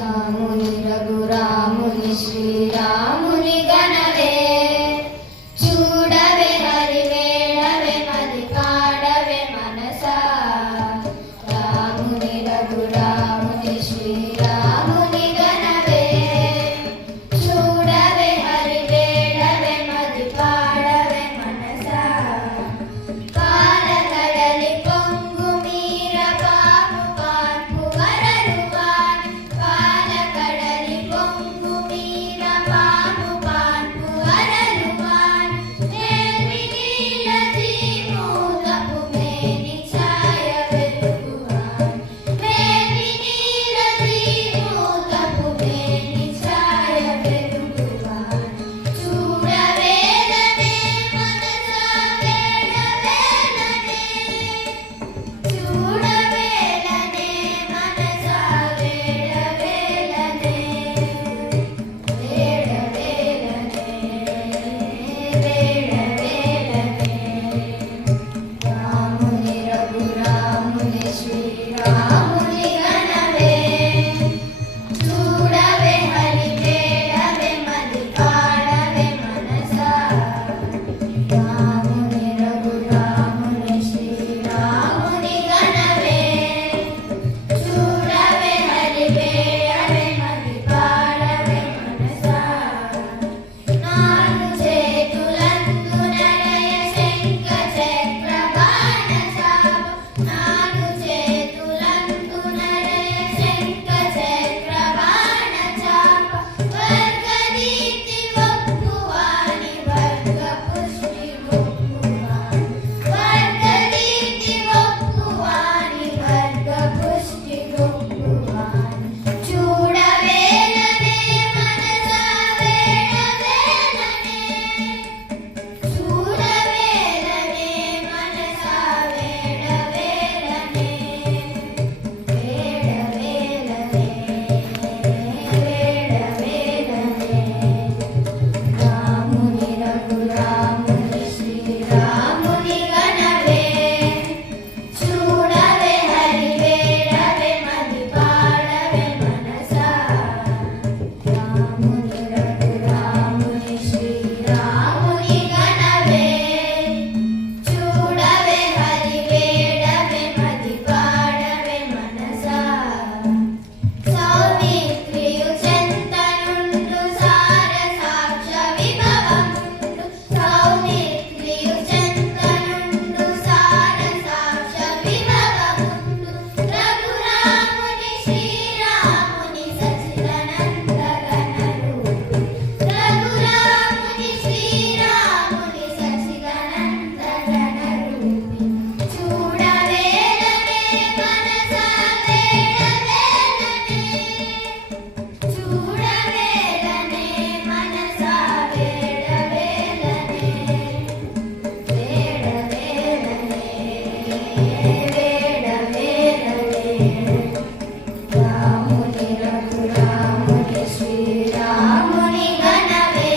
రాముని రఘురాముని శ్రీరాముని గణవే చూడవే హరివేళవే మది కాడవే మనసా రాముని రఘురాముని శ్రీరాముని గణవే చూడవే హరివేళవే మది కాడవే మనసా కాలకడలి పొంగు మీర పాము పాన్పు వరరువాన్ కాలకడలి పొంగు మీర పాము పాన్పు వరరువాన్ నేర్మి నీల జీమూలపు మేని ఛాయ వెలుగువాన్ నేర్మి నీల జీమూలపు మేని ఛాయ వెలుగువాన్ చూడవేలనే మనసా వేడవేలనే చూడవేలనే మనసా వేడవేలనే రాముని రఘురాముని శ్రీరాముని గణవే చూడవే హరివేళవే మది కాడవే మనసా రాముని రఘురాముని శ్రీరాముని గణవే చూడవే హరివేళవే మది కాడవే మనసా నాలుగు చేతులందు నడయ శంఖ చక్ర బాణ చాప నాలుగు చేతులందు నడయ శంఖ చక్ర బాణ చాప వర్గదీప్తి వక్కువాని వర్గ పుష్టి గొక్కువాని వర్గదీప్తి వక్కువాని వర్గ పుష్టి గొక్కువాని చూడవేలనే మనసా వేడవేలనే చూడవేలనే మనసా వేడవేలనే రాముని రఘురాముని శ్రీరాముని గణవే చూడవే హరివేళవే మది పాడవే మనసా రాముని రఘురాముని శ్రీరాముని గణవే చూడవే హరివేళవే మది పాడవే మనసా సౌమిత్రియు చెంతనుండు సార సాక్ష విభవముండు సౌమిత్రియు చెంతనుండు సార సాక్ష విభవముండు రఘురాముని శ్రీరాముని సచిదానంద గణరూపి రఘురాముని శ్రీరాముని సచిదానంద గణరూపి చూడవేలనే మనసా వేడవేలనే చూడవేలనే మనసా వేడవేలనే రాముని రఘురాముని శ్రీరాముని గణవే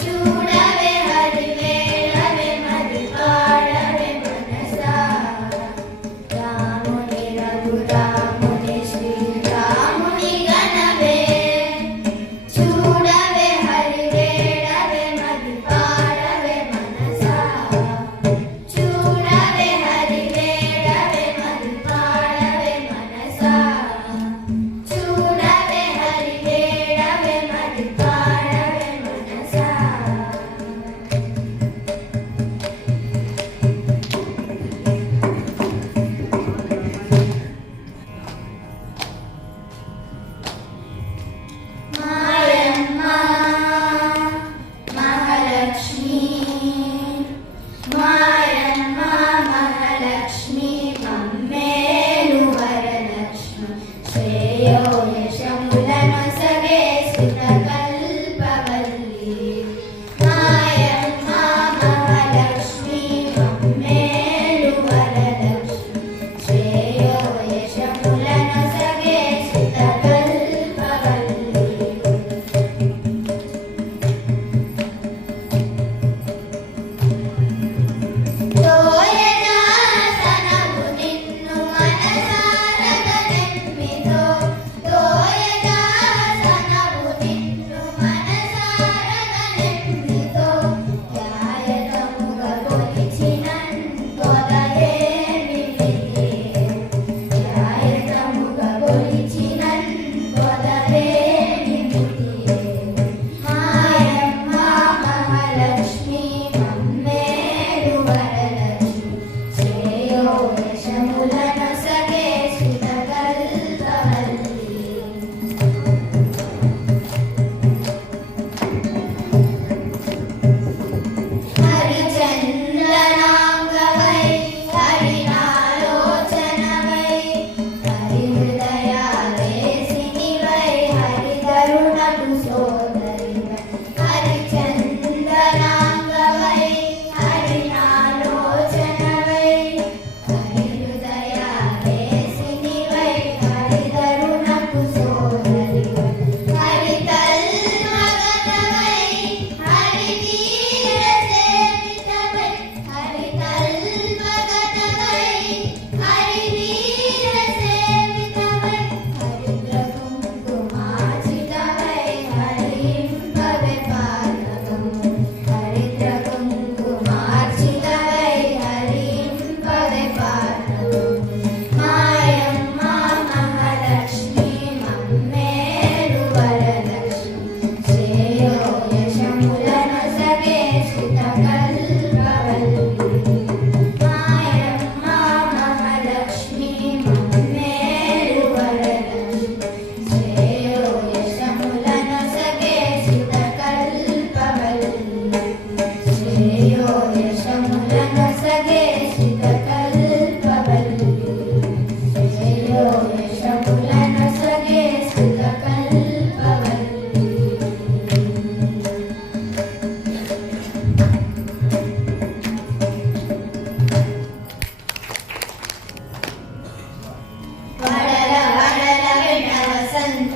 చూడవే హరివేళవే మది పాడవే మనసా రాముని రఘురాముని శ్రీరాముని గణవే చూడవే హరివేళవే మది పాడవే మనసా చూడవే హరివేళవే మది పాడవే మనసా చూడవే హరివేళవే మది పాడవే మనసా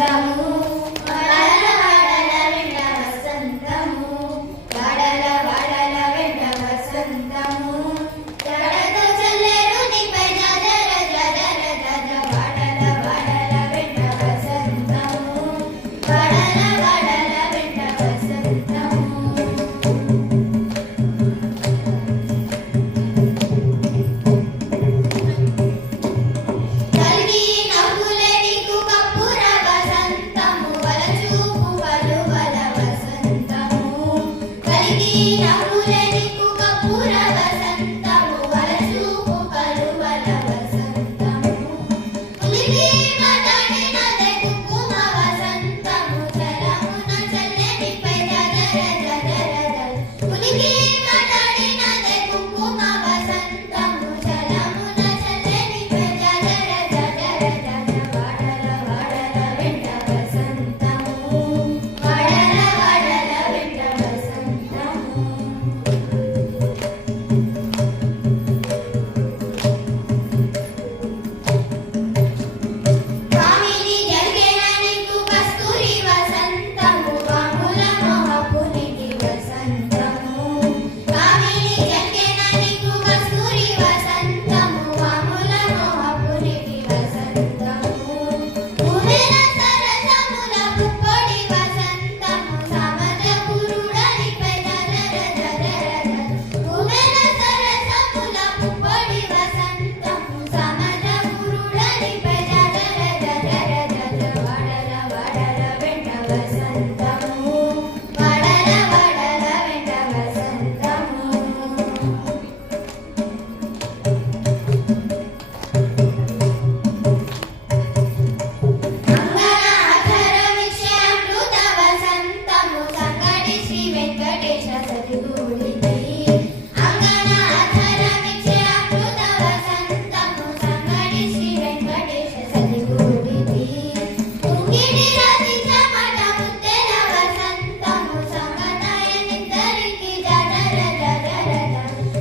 వసంతము వడల వడల వెంట వసంతము వడల వడల వెంట వసంతము జడతో చల్లేరు నీపై జర జర జర వడల వడల వెంట వసంతము వడల వడల వెంట వసంతము కలిగి నవ్వులే నీకు కప్పుర వసంతము వలచూపు వలువల వసంతము కలిగి నవ్వులే నీకు కప్పుర వసంతము వలచూపు కలువల వసంతము ఉలికి మాట్లాడినదే కుంకుమ వసంతము చలమున చల్లనిపై జర జర ఉలికి మాట్లాడినదే కుంకుమ వసంతము చలమున చల్లనిపై జర జర వడల వడల వెంట వసంతము వడల వడల వెంట వసంతము కామిని జల్గెన నీకు కస్తూరి వసంతము కాముల మోహపునికి వసంతము కామిని జల్గెన నీకు కస్తూరి వసంతము కాముల మోహపునికి వసంతము భూమిన సరసముల పుప్పొడి వసంతము సమజ గురుడనిపై జర జర భూమిన సరసముల పుప్పొడి వసంతము సమజ గురుడనిపై జర జర వడల వడల వెంట వసంతము వడల వడల వెంట వసంతము అంగనాధరమిచ్చే అమృత వసంతము సంగడి శ్రీ వెంకటేశ సద్గురుడికి అంగనాధరమిచ్చే అమృత వసంతము సంగడి శ్రీ వెంకటేశ సద్గురుడికి తుంగిడి రతి చెమట ముత్తెల వసంతము సంగతాయనిద్దరికి జడర జడర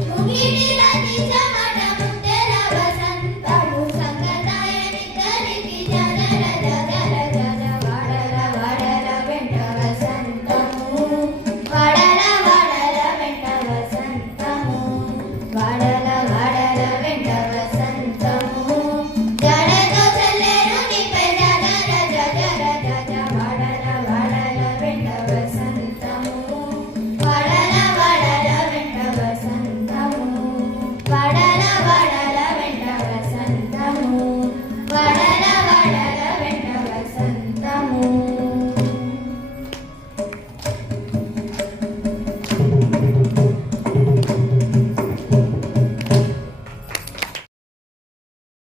తుంగిడి రతి చెమట ముత్తెల వసంతము సంగతాయనిద్దరికి జడర జడర వడల వడల వెంట వసంతము వడల వడల వెంట వసంతము వడల వడల వెంట వసంతము జడతో చల్లేరు నీపై జర జర వడల వడల వెంట వసంతము వడల వడల వెంట వసంతము వడల వడల వెంట వసంతము